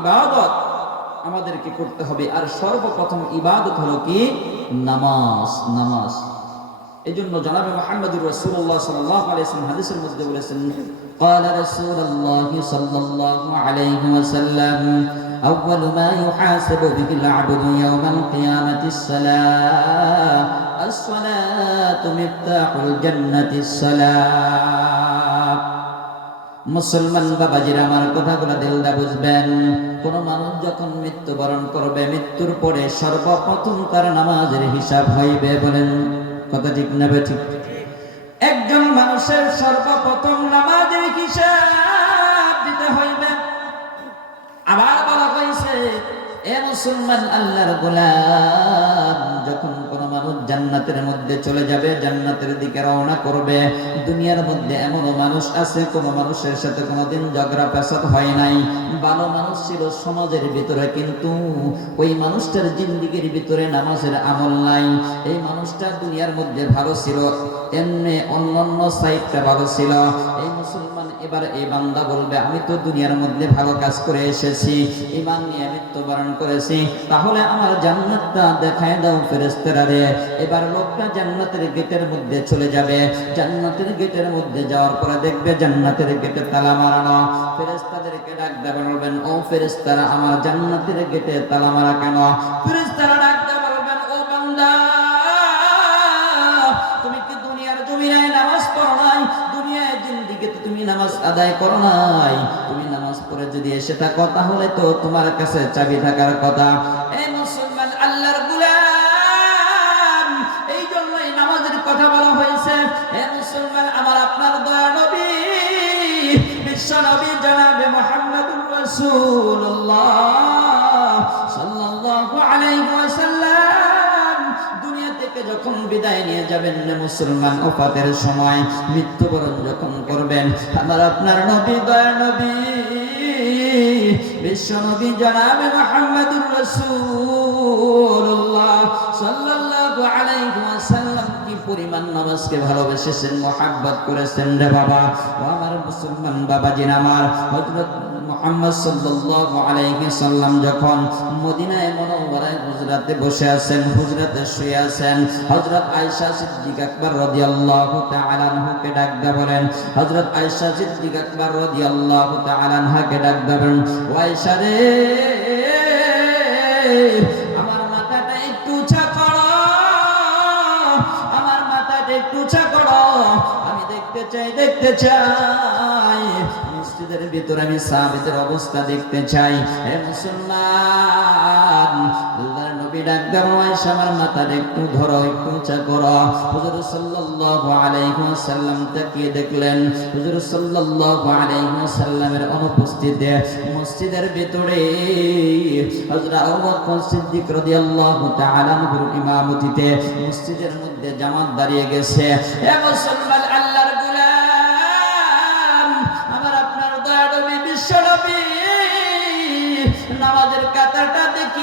ইবাদত আমাদেরকে করতে হবে আর সর্বপ্রথম ইবাদত হলো কি নামাজ নামাজ এই জন্য জনাবে মোহাম্মদুর রসুল্লাহ সাল্লাহ আলাইসলাম হাদিসের মধ্যে বলেছেন قال رسول الله صلى الله عليه وسلم أول ما يحاسب به العبد يوم القيامة الصلاة الصلاة مفتاح الجنة الصلاة মুসলমান বাবাজির আমার কথাগুলো দিলদা বুঝবেন। কোন মানুষ যখন মৃত্যুবরণ করবে, মৃত্যুর পরে সর্বপ্রথম তার নামাজের হিসাব হইবে বলেন। কথা ঠিক নেবে ঠিক? একজন মানুষের সর্বপ্রথম নামাজের হিসাব দিতে হইবে। আবার বলা হয়েছে এ মুসলমান আল্লাহর গোলাম জান্নাতের মধ্যে চলে যাবে, জান্নাতের দিকে রওনা করবে। দুনিয়ার মধ্যে এমনও মানুষ আছে, কোন মানুষের সাথে কোনোদিন ঝগড়া পেশাদ হয় নাই। ভালো মানুষ ছিল সমাজের ভিতরে, কিন্তু ওই মানুষটার জিন্দিগির ভিতরে নামাজের আমল নাই। এই মানুষটা দুনিয়ার মধ্যে ভালো ছিল, এমনি অন্যান্য সাইডটা ভালো ছিল। এই মুসলমান এবার এই বান্দা বলবে, আমি তো দুনিয়ার মধ্যে ভালো কাজ করে এসেছি ইমান নিয়ে মৃত্যুবরণ করেছি, তাহলে আমার জান্নাতটা দেখায় দাও ফেরেস্তারা রে। এবার লোকটা জান্নাতের গেটের মধ্যে চলে যাবে। জান্নাতের গেটের মধ্যে যাওয়ার পরে দেখবে জান্নাতের গেটে তালা মারানো। ফেরেস্তাদেরকে ডাক দেবে বলবেন, ও ফেরেস্তারা আমার জান্নাতের গেটে তালা মারা কেন? ফেরেস্তারা ডাক আদায় করো নাই। তুমি নামাজ পড়ে যদি এসে থাকো, তাহলে তো তোমার কাছে চাবি থাকার কথা। এই মুসলমান, আল্লাহর এই জন্যই নামাজের কথা বলা হয়েছে। এই মুসলমান, আমার আপনার দয়া নবী, বিশ্ব নবী থেকে যখন বিদায় নিয়ে যাবেন মুসলমান ওফাতের সময় মৃত্যুবরণ যখন করবেন, আমার আপনার নবী, দয়া নবী, বিশ্ব নবী জানাবে মোহাম্মদুর রাসূলুল্লাহ সাল্লাল্লাহু আলাইহি ওয়াসাল্লাম, কি পরিমাণ নামাজকে ভালোবেসেছেন করেছেন রে বাবা। ও আমার মুসলমান বাবাজির আমার, হযরত মুহাম্মদ সাল্লাল্লাহু আলাইহি সাল্লাম যখন মদিনায় মুনাওয়ারায় হুজরাতে বসে আছেন, হুজরাতে শুয়ে আছেন, হযরত আয়েশা সিদ্দিক আকবর রাদিয়াল্লাহু তাআলা আনহাকে ডাক দা বলেন, হযরত আয়েশা সিদ্দিক আকবর রাদিয়াল্লাহু তাআলা আনহাকে ডাক দা বলেন, ও আয়েশা রে, আমার মাথাটা একটু উঁচা করো, আমার মাথাটা একটু উঁচা করো, আমি দেখতে চাই দেখতে চাই। মসজিদের ভিতরে আমি সাহাবীদের অবস্থা দেখতে চাই। হে মুসলমান, আল্লাহর নবী ডাক দেবো আয়েশা, আমার মাথাটা একটু ধরো, একটু উঁচা করো। হুজুর সাল্লাল্লাহু আলাইহি ওয়াসাল্লাম তাকিয়ে দেখলেন, হুজুর সাল্লাল্লাহু আলাইহি ওয়াসাল্লামের অনুপস্থিতিতে মসজিদের ভিতরে হযরত আবু বকর সিদ্দিক রাদিয়াল্লাহু তাআলা আনহুর ইমামতিতে মসজিদের মধ্যে জামাত দাঁড়িয়ে গেছে। হে মুসলমান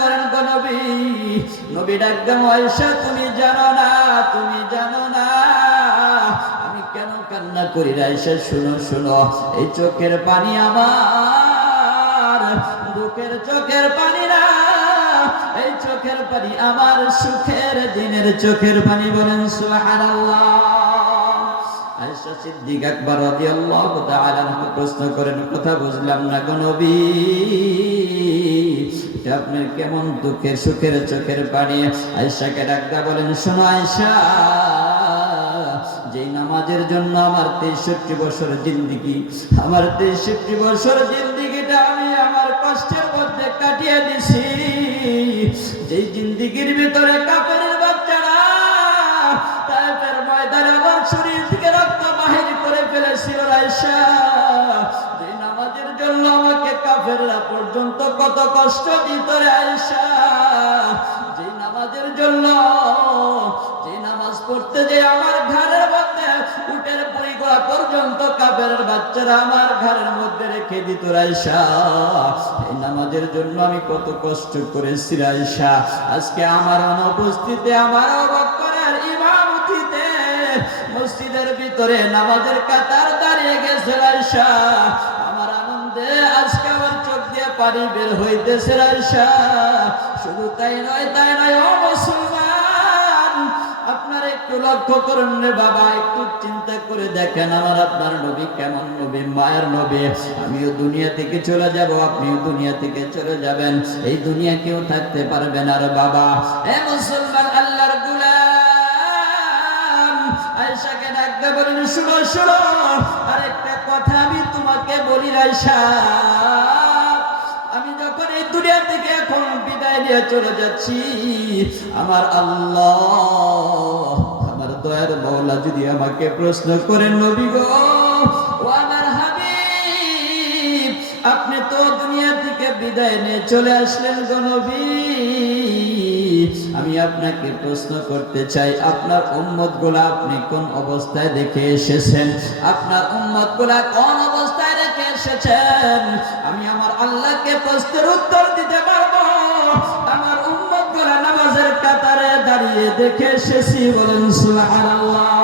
করেন গো নবী নবী তুমি জানো না, তুমি জানো না। আমি কেন কান্না করি শুনো শুনো। এই চোখের পানি আমার দুঃখের চোখের পানি না। এই চোখের পানি আমার, সুখের দিনের চোখের পানি বলেন সুবহানাল্লাহ। আয়েশা সিদ্দিক আকবর রাদিয়াল্লাহু প্রশ্ন করেন, কথা বুঝলাম না গো নবী? এটা আপনার কেমন দুঃখের, সুখের চোখের পানি আয়সাকে বলেন, শোনো আয়েশা, যেই নামাজের জন্য আমার তেষট্টি বছর জিন্দিগি, আমার তেষট্টি বছর জিন্দিগিটা আমি আমার কষ্টের মধ্যে কাটিয়ে দিছি। কত কষ্ট দিত আইসা যে নামাজের জন্য, যে নামাজ পড়তে যে আমার ঘরের মধ্যে উটের পরিগড়া পর্যন্ত কাফের বাচ্চারা আমার ঘরের মধ্যে রেখে দিত রাইসা এই নামাজের জন্য আমি কত কষ্ট করেছি রাইসা আজকে আমার অনুপস্থিতি, আমার অবাক করার ইমামতিতে মসজিদের ভিতরে নামাজের কাতার দাঁড়িয়ে গেছে রাইসা আমার আনন্দে আজকে পানি বের রাইসা শুধু তাই নয় তাই নয়, ও আপনার একটু লক্ষ্য করুন রে বাবা, একটু চিন্তা করে দেখেন আমার আপনার নবী কেমন নবী, মায়ের নবী। আমিও দুনিয়া থেকে চলে যাব, আপনিও দুনিয়া থেকে চলে যাবেন। এই দুনিয়া কেউ থাকতে পারবে না রে বাবা। এ মুসলমান, আল্লাহর গুলাম। আয়েশাকে ডাকতে বলেন, শুনো শুনো, আরেকটা কথা আমি তোমাকে বলি এই দুনিয়া থেকে এখন বিদায় নিয়ে চলে যাচ্ছি। আমার আল্লাহ, আমার দয়ার মৌলা যদি আমাকে প্রশ্ন করেন, নবী গো আমার হাবিব, আপনি তো দুনিয়া থেকে বিদায় নিয়ে চলে আসলেন গো নবী। আমি আপনাকে প্রশ্ন করতে চাই, আপনার উম্মতগুলা আপনি কোন অবস্থায় দেখে এসেছেন? আপনার উম্মতগুলা কোন অবস্থায় রেখে এসেছেন? প্রশ্নের উত্তর দিতে পারব। আমার উন্মত নামাজের কাতারে দাঁড়িয়ে দেখে এসেছি বলেন সুবহানাল্লাহ।